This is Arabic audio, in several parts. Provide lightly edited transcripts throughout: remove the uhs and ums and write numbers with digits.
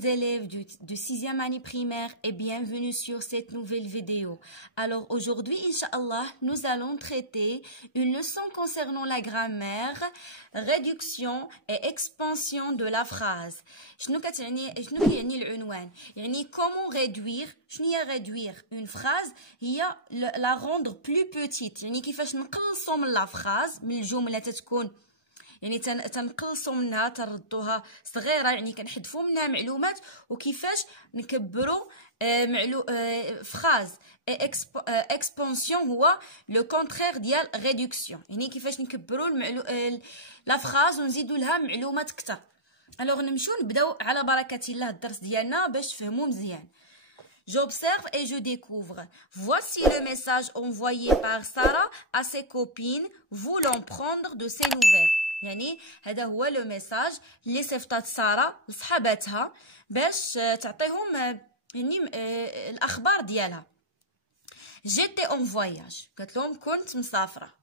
chers élèves de 6e année primaire et bienvenue sur cette nouvelle vidéo. Alors aujourd'hui, Inch'Allah, nous allons traiter une leçon concernant la grammaire, réduction et expansion de la phrase. شنو يعني العنوان؟ يعني comment réduire؟ شنو هي réduire une phrase؟ هي la rendre plus petite، يعني كيفاش نقلصوا من la phrase، من الجملة تتكون يعني تنقلصوا منها تردوها صغيره، يعني كنحذفوا منها معلومات، وكيفاش نكبروا فراز. اكسبانسيون هو لو كونترير ديال ريدكسيون، يعني كيفاش نكبروا لا فراز ونزيدوا لها معلومات اكثر. الوغ نمشيو نبداو على بركه الله الدرس ديالنا باش تفهموا مزيان. J'observe et je découvre. Voici le message envoyé par Sarah à ses copines voulant prendre de ses nouvelles. يعني هذا هو لو ميساج اللي صيفطات ساره لصحاباتها باش تعطيهم يعني الاخبار ديالها. جيتي اون فواياج، قالت لهم كنت مسافره.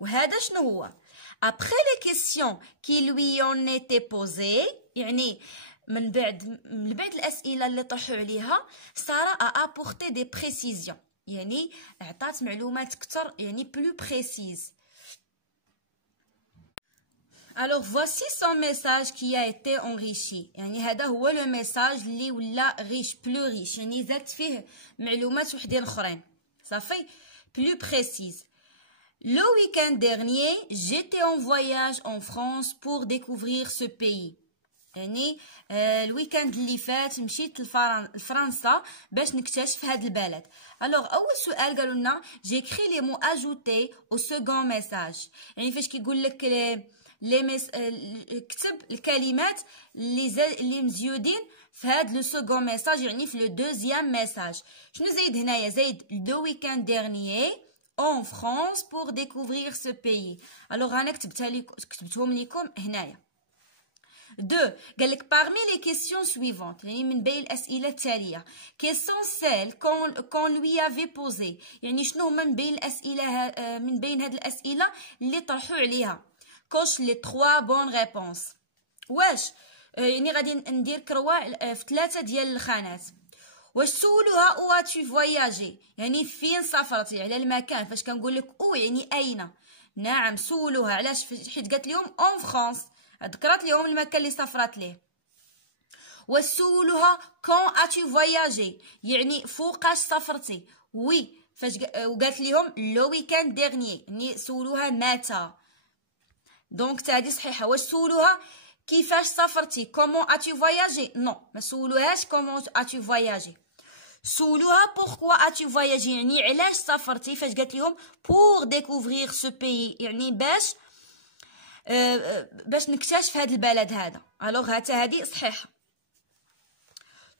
وهذا شنو هو؟ après les questions qui lui ont été posées، يعني من بعد الاسئله اللي طرحوا عليها ساره apporté des précisions، يعني عطات معلومات اكثر، يعني plus précises. Alors voici son message qui a été enrichi، يعني هذا هو لو ميساج اللي ولا ريش بلو ريش، يعني زادت فيه معلومات وحدين اخرين صافي plus précise. Le week-end dernier, j'étais en voyage en France pour découvrir ce pays. يعني الويكاند اللي فات مشيت لفرنسا باش نكتشف هذا البلد. الوغ اول سؤال قالوا لنا جيكري لي مو اجوتي او سكون ميساج، يعني فاش كيقول لك كتب الكلمات اللي مزيودين في هذا لو سكون ميساج، يعني في لو دوزيام ميساج. شنو زايد هنايا؟ زايد لو ويكاند ديرنيي en France pour découvrir ce pays. الوغ انا كتبتهم لكم هنايا. 2 قال لك parmi les questions suivantes، يعني من بين الاسئله التاليه quelles sont celles qu'on lui avait posées، يعني شنو هما من بين الاسئله من بين هاد الاسئله اللي طرحوا عليها. coche les 3 bonnes réponses. واش يعني غادي ندير كروا في 3 ديال الخانات. واش سولوها او اتي فواياجي، يعني فين سافرتي، على المكان. فاش كنقول لك او يعني اين، نعم سولوها. علاش؟ حيت قالت لهم اون فرانس، ذكرت لهم المكان اللي سافرت ليه. واش سولوها كون اتي فواياجي، يعني فوقاش سافرتي. وي فاش وقالت لهم لو ويكاند ديرنيي، يعني سولوها متى. دونك تا هادي صحيحه. واش سولوها كيفاش سافرتي كومون اتي فواياجي؟ نو، ما سولوهاش كومون اتي فواياجي. سولوها بوركوا اتي فواياجي، يعني علاش سافرتي. فاش قالت لهم بور ديكوفرير سو بيي، يعني باش نكتشف هذا البلد هذا. الوغ حتى هذه صحيحه.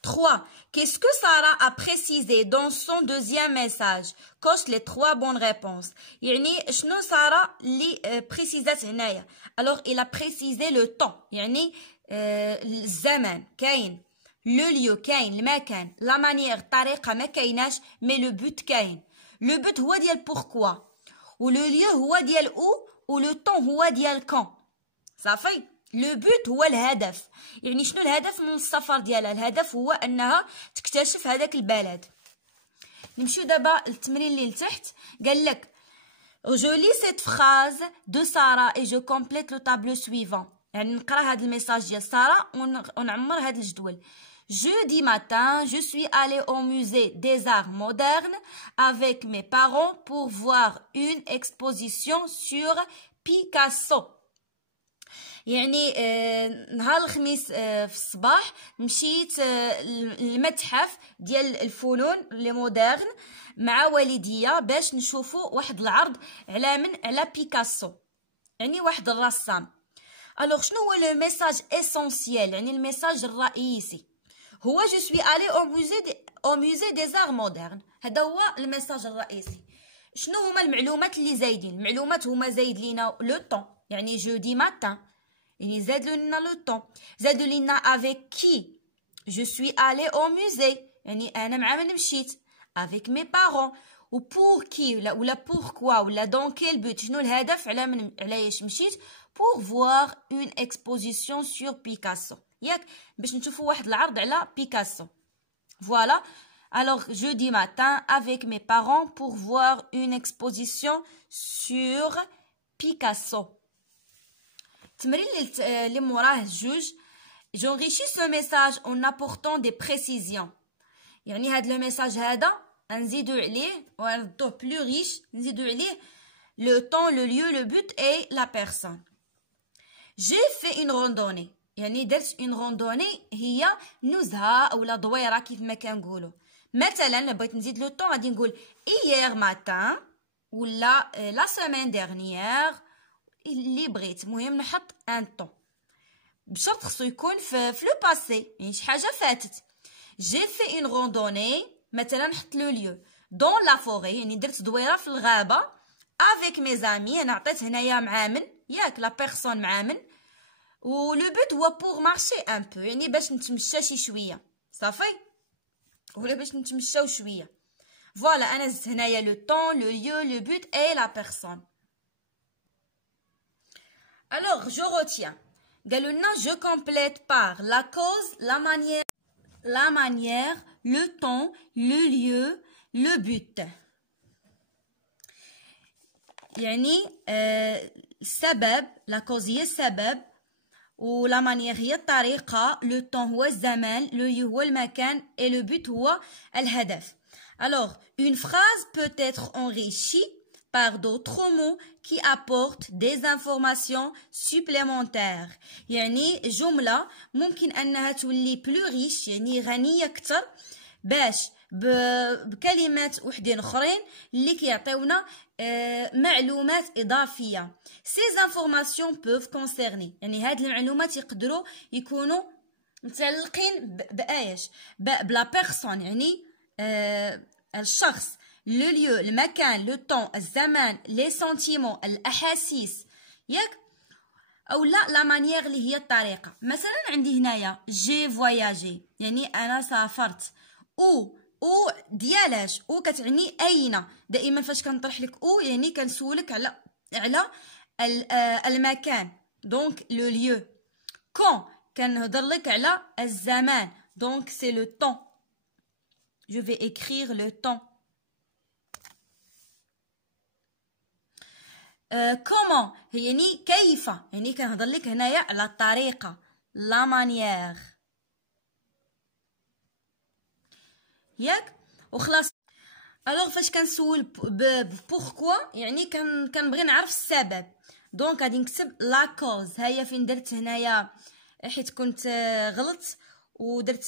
3 qu'est-ce que Sarah a précisé dans son deuxième message. coche les 3 bonnes réponses. يعني شنو سارة اللي بريسيزات هنايا؟ الوغ il a précisé le temps، يعني الزمان كاين، لو ليو كاين، المكان، لا مانيير الطريقه ما كايناش، مي لو بوت كاين. لو بوت هو ديال بوركوا، ولو ليو هو ديال او، ولو طون هو ديال كون. صافي. لو بوت هو الهدف، يعني شنو الهدف من السفر ديالها؟ الهدف هو انها تكتشف هذاك البلد. نمشيو دابا للتمرين اللي لتحت. قال لك جو لي سيت فراز دو سارة et je complète le tableau suivant، يعني نقرا هذا الميساج ديال سارة ونعمر هذا الجدول. Jeudi matin, je suis allée au musée des arts modernes avec mes parents pour voir une exposition sur Picasso. يعني نهار الخميس في الصباح مشيت للمتحف ديال الفنون لي مودرن مع والديا باش نشوفوا واحد العرض على بيكاسو، يعني واحد الرسام. الوغ شنو هو لو ميساج اسونسييل، يعني الميساج الرئيسي هو جو سوي الي او موزي دي زار مودرن. هذا هو الميساج الرئيسي. شنو هما المعلومات اللي زايدين؟ المعلومات هما زايد لينا لو طون، يعني جودي ماتان، يعني زادوا لنا لو طون. زادوا لنا افيك كي، جو سوي الي او موزي، يعني انا مع من مشيت. افيك مي بارون. و بور كي ولا بوركوا ولا دون كيل بوت، شنو الهدف، علاش مشيت؟ pour voir une exposition sur Picasso. ياك باش نشوفوا واحد العرض على بيكاسو. Voilà. Alors jeudi matin avec mes parents pour voir une exposition sur Picasso. تمرين اللي موراه جوج. J'enrichis ce message en apportant des précisions. يعني هاد لو ميساج هذا نزيدو عليه ونردوه بلو ريش، نزيدو عليه le temps, le lieu, le but et la personne. J'ai fait une randonnée. يعني درت une randonnée هي نزهة أولا دويرة كيف ما كنقولو. مثلا بغيت نزيد لو طون غادي نقول hier matin ولا la semaine dernière اللي بغيت. المهم نحط ان طون بشرط خصو يكون في لو باسي، يعني شي حاجه فاتت. جي في اون روندوني مثلا نحط لو ليو دون لا فوري، يعني درت دويره في الغابه افيك مي زامي. انا عطيت هنايا مع من ياك لا بيرسون مع من، و لو بوت هو بور مارشي ان بو، يعني باش نتمشى شي شويه صافي، ولا باش نتمشاو شويه. فوالا انا زدت هنايا لو طون لو ليو لو بوت اي لا بيرسون. Alors, je retiens. Galuna, je complète par la cause, la manière, le temps, le lieu, le but. يعني السبب، la cause هي السبب، و la manière هي الطريقة، le temps هو الزمان، le lieu هو المكان، et le but هو الهدف. Alors, une phrase peut être enrichie par d'autres mots qui apportent des informations supplémentaires. يعني جملة ممكن أنها تولي plus riche، يعني غنية أكثر باش بكلمات وحدين أخرين اللي كيعطيونا معلومات إضافية. Ces informations peuvent concerner، يعني هاد المعلومات يقدروا يكونوا متعلقين بآيش بلا بيرسون، يعني الشخص، لو ليو المكان، لو طون الزمان، لي سونتيمون الأحاسيس ياك، أو لا مانيير اللي هي الطريقة. مثلا عندي هنايا جي فواياجي يعني أنا سافرت، او ديالاش او كتعني أين. دائما فاش كنطرح لك او يعني كنسولك على المكان، دونك لو ليو. كون كنهضر لك على الزمان، دونك سي لو طون. Je vais écrire le temps. comment يعني كيف، يعني كنهضر لك هنايا على الطريقة لا مانيير ياك. وخلاص الوغ فاش كنسول بوركوا يعني كنبغي نعرف السبب، دونك غادي نكتب لا كوز. هيا فين درت هنايا حيت كنت غلط ودرت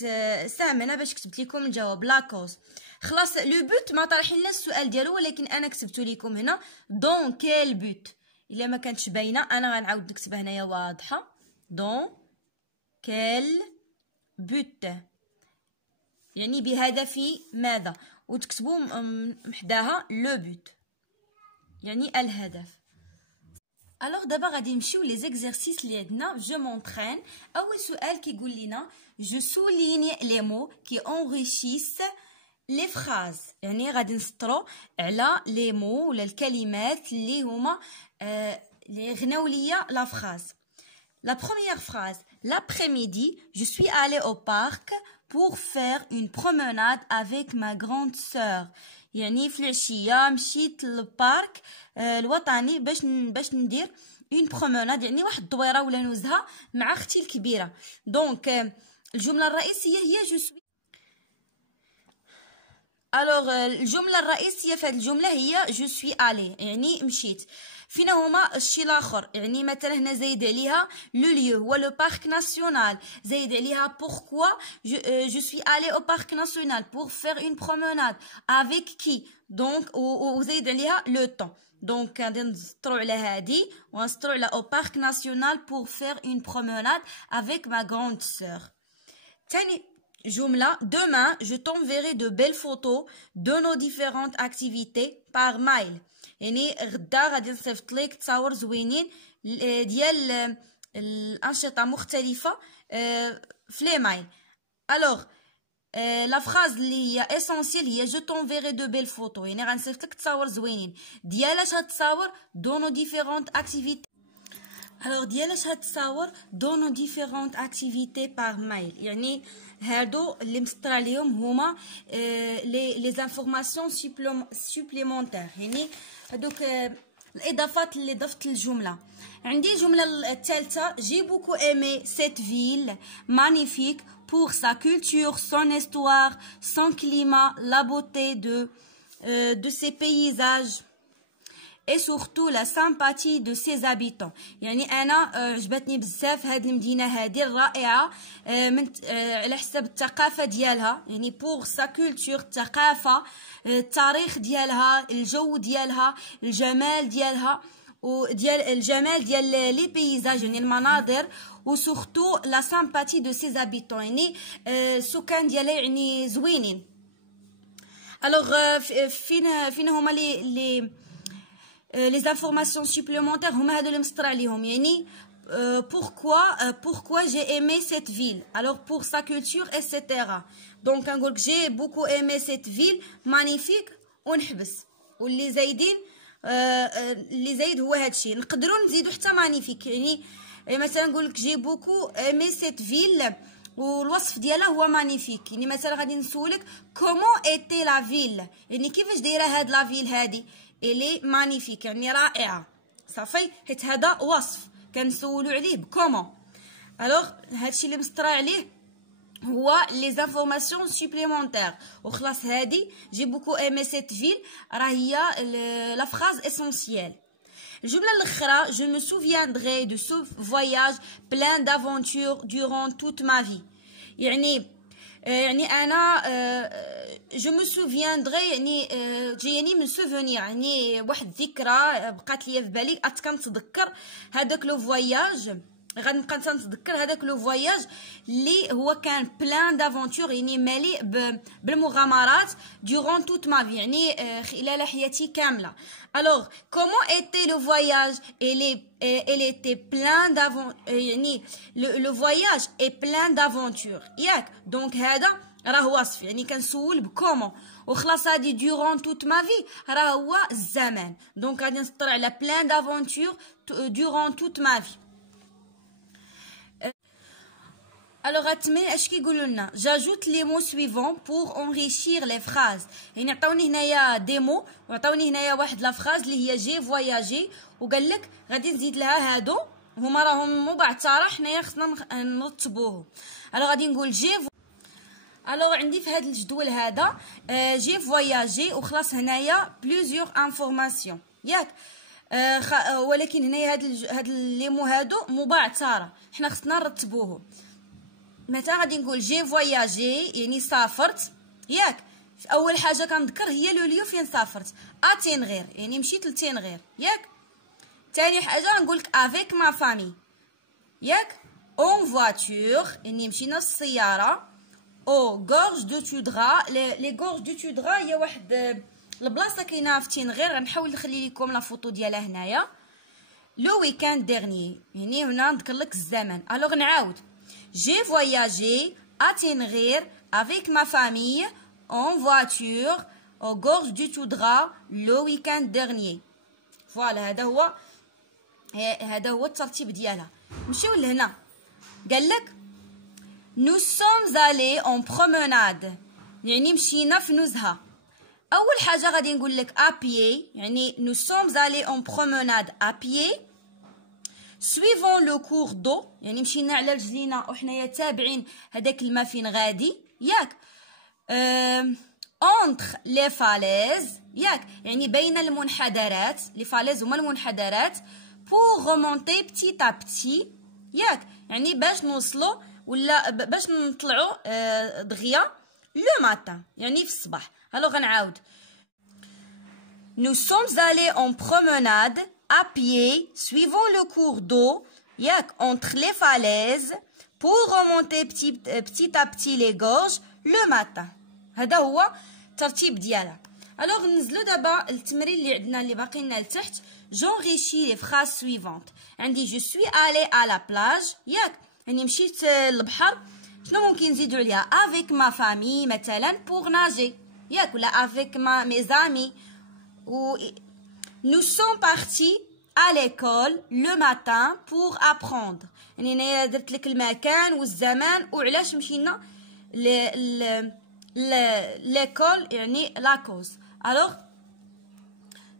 سهم هنا باش كتبت لكم الجواب لا كوز. خلاص لو بوت ما طرحين لا السؤال ديالو، ولكن انا كتبت لكم هنا دون كيل بوت. الا ما كانتش باينه انا غنعاود نكتبها هنايا واضحه دون كيل بوت، يعني بهدف ماذا، وتكتبوا محداها لو بوت يعني الهدف. الوغ دابا غادي نمشيو لي زيكزارسيس اللي عندنا. جو مونطرين. اول سؤال كيقول لنا جو سوليني لي مو كي انريشيس لي فراز، يعني غادي نسطرو على لي مو ولا الكلمات اللي هما اللي غناو ليا لا فراز. La première phrase, l'après-midi, je suis allée au parc pour faire une promenade avec ma grande sœur. يعني في العشية مشيت للبارك الوطني باش ندير une promenade، يعني واحد الدويرة ولا نزهة مع اختي الكبيرة. دونك الجملة الرئيسية هي جو سوي. الوغ الجملة الرئيسية في هذه الجملة هي جو سوي الي، يعني مشيت. فينا هما الشيء الاخر، يعني مثلا هنا زايد عليها لو ليو هو لو بارك ناسيونال، زايد عليها بوركوا جو سوي الي او بارك ناسيونال بور فير اون بروموناد افيك كي، دونك وزايد عليها لو طون. دونك غادي نسطرو على هادي ونسطرو على او بارك ناسيونال بور فير اون بروموناد افيك ما غروند سور. تاني جملة demain je t'enverrai de belles photos de nos différentes activités par mail، يعني غدا غادي نصيفط لك تصاور زوينين ديال الأنشطة مختلفة في لي مايل. الوغ لا فراز اللي هي اسونسيال هي جو t'enverrai de belles photos، يعني غنصيفط لك تصاور زوينين ديال اش هاد التصاور دو نو ديفيرونت اكتيفيتي. alors ديالاش هاد التصاور دون nos différentes activités par mail يعني هادو اللي مسطر عليهم هما لي زانفورماسيون سوبليمونتير يعني هادوك الاضافات اللي ضفت للجمله. عندي الجمله الثالثه جي بوكو ايمي سيت فيل مانيفيك pour sa culture, son histoire, son climat, la beauté de ses paysages et surtout la sympathie de ses habitants. يعني انا عجبتني بزاف هاد المدينه هذه الرائعه من على حساب الثقافه ديالها يعني pour sa culture الثقافه التاريخ ديالها الجو ديالها الجمال ديالها وديال الجمال ديال لي بيزاج يعني المناظر وسورتو لا سامباتي دو سي زابيتون يعني السكان ديالها يعني زوينين. الوغ فين هما لي زانفورماسيون سوبليمونتير هما هادو اللي مسطر عليهم يعني pourquoi j'ai aimé cette ville alors pour sa culture etc. donc كنقولك j'ai beaucoup aimé cette ville magnifique ونحبس واللي زايدين اللي زايد هو هادشي نقدروا نزيدوا حتى مانيفيك يعني مثلا نقول لك جي بوكو ايمي سيت فيل والوصف ديالها هو مانيفيك يعني مثلا غادي نسولك كومون ايتي لا فيل يعني كيفاش دايره هاد لا فيل هادي الي مانيفيك يعني رائعه صافي حيت هذا وصف كنسولوا عليه بكومون. الوغ هادشي اللي مسطر عليه هو لي زانفورماسيون سوبليمونتير وخلاص هادي جي بوكو ايمي سيت فيل راه هي لا فراز اسونسييل. الجمله الاخرى je me souviendrai de ce voyage plein d'aventures durant toute ma vie يعني انا je me souviendrai يعني جايني من سوفونير يعني واحد الذكرى بقات ليا في بالي كنتذكر هذاك لو فواياج غنبقى نتذكر هذاك لو فواياج اللي هو كان بلان دافونتور يعني مليء بالمغامرات durant toute ma vie يعني خلال حياتي كامله. alors comment était le voyage elle était plein d'aventures يعني le voyage est plein d'aventures ياك دونك هذا راه وصف يعني كنسول بكومون وخلاص هادي durant toute ma vie راه هو الزمان دونك غادي نسطر على plein d'aventures durant toute ma vie. alors اتمنى اش كيقولوا لنا j'ajoute les mots suivants pour enrichir les phrases يعني عطاوني هنايا ديمو وعطاوني هنايا واحد لا فراز اللي هي جي فواياجي وقال لك غادي نزيد لها هادو هما راهم مبعثره حنايا خصنا نرتبوهم. alors غادي نقول جي alors عندي في هذا الجدول هذا جي فواياجي وخلاص هنايا بليزيور انفورماسيون ياك ولكن هنايا هاد لي مو هادو مبعثره حنا خصنا نرتبوهم. مثلا غادي نقول جي فواياجي يعني سافرت ياك اول حاجه كنذكر هي لو ليو فين سافرت اتينغير يعني مشيت لتينغير ياك. ثاني حاجه نقول لك افيك ما فامي ياك اون فواتور يعني مشينا بالسياره او غورج دو تودرا لي غورج دو تودرا هي واحد البلاصه كاينه في تينغير غنحاول نخلي لكم لا فوتو ديالها هنايا. لو ويكاند ديرني يعني هنا نذكر لك الزمن. الوغ نعاود j'ai voyagé à Tenerife avec ma famille en voiture aux gorges du Toudra le week-end dernier. voilà هذا هو الترتيب ديالها. نمشيو لهنا قال لك nous sommes allés en promenade يعني مشينا في نزهه. اول حاجه غادي نقول لك à pied يعني nous sommes allés en promenade à pied suivant le cours d'eau يعني مشينا على رجلينا وحنايا تابعين هذاك الماء فين غادي ياك. entre les falaises ياك يعني بين المنحدرات لي فاليز هما المنحدرات pour remonter petit à petit ياك يعني باش نوصلوا ولا باش نطلعوا دغيا لو ماتان يعني في الصباح. الو غنعاود nous sommes allés en promenade à pied suivant le cours d'eau ياك entre les falaises pour remonter petit à petit les gorges le matin. هذا هو الترتيب ديالها. الوغ ننزلوا دابا التمرين اللي عندنا اللي باقي لنا لتحت. j'enrichis les phrases suivantes. عندي je suis allée à la plage ياك يعني مشيت للبحر. شنو ممكن نزيدوا عليها avec ma famille مثلا pour nager ياك ولا avec mes amis. و nous sommes partis à l'école le matin pour apprendre. يعني أنا درت لك المكان والزمان وعلاش مشينا l'école يعني la cause. Alors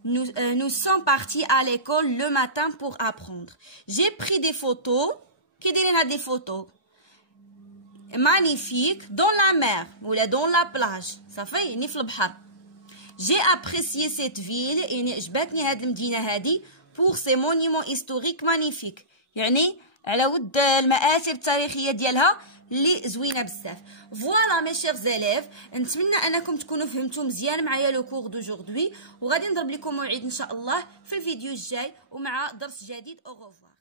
nous sommes partis à l'école le matin pour apprendre. J'ai pris des photos. كي دايرين هاد des photos magnifiques dans la mer ou dans la plage. صافي يعني في البحر. J'ai apprécié cette ville. يعني عجبتني هاد المدينة هادي pour ses monuments historiques magnifiques. يعني على ود المآثر التاريخية ديالها اللي زوينه بزاف. فوالا مي شير زيليف، نتمنى انكم تكونوا فهمتوا مزيان معايا لو كور دوجوردي، وغادي نضرب لكم موعد ان شاء الله في الفيديو الجاي ومع درس جديد. او ريفوار.